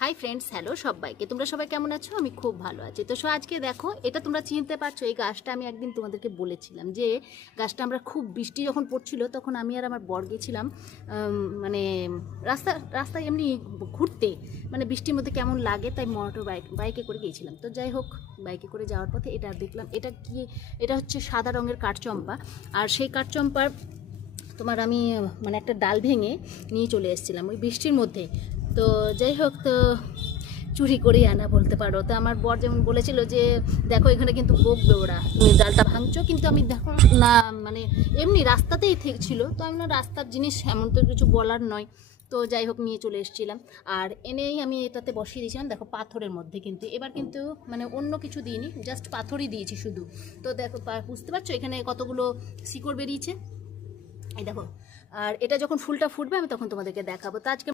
Hi friends, hello সবাইকে। তোমরা সবাই কেমন আছো? আমি খুব ভালো আছি। তো আজকে দেখো, এটা তোমরা চিনতে পারছো, এই গাছটা আমি একদিন তোমাদেরকে বলেছিলাম যে গাছটা আমরা খুব বৃষ্টি যখন পড়ছিল তখন আমি আর আমার বর গেছিলাম মানে রাস্তায় এমনি ঘুরতে, মানে বৃষ্টির মধ্যে কেমন লাগে তাই মোটর বাইকে করে গিয়েছিলাম। তো যাই হোক, বাইকে করে যাওয়ার পথে এটা দেখলাম। এটা হচ্ছে সাদা রঙের কাঠচম্পা। আর সেই কাঠচম্পার আমি মানে একটা ডাল ভেঙে নিয়ে চলে এসেছিলাম ওই বৃষ্টির মধ্যে। তো যাই হোক, তো চুরি করেই আনা বলতে পারো। তো আমার বর যেমন বলেছিল যে দেখো এখানে কিন্তু বকবে ওরা, তুমি ডালটা ভাঙছো, কিন্তু আমি দেখো না, মানে এমনি রাস্তাতেই ছিল। তো আমি না, রাস্তার জিনিস এমন তো কিছু বলার নয়। তো যাই হোক, নিয়ে চলে এসেছিলাম আর এনেই আমি এটাতে বসিয়ে দিয়েছিলাম। দেখো পাথরের মধ্যে, কিন্তু এবার কিন্তু মানে অন্য কিছু দিইনি, জাস্ট পাথরই দিয়েছি শুধু। তো দেখো বুঝতে পারছো এখানে কতগুলো শিকড় বেরিয়েছে, এই দেখো। আর এটা যখন ফুলটা ফুটবে আমি তখন তোমাদেরকে দেখাবো। তো আজকে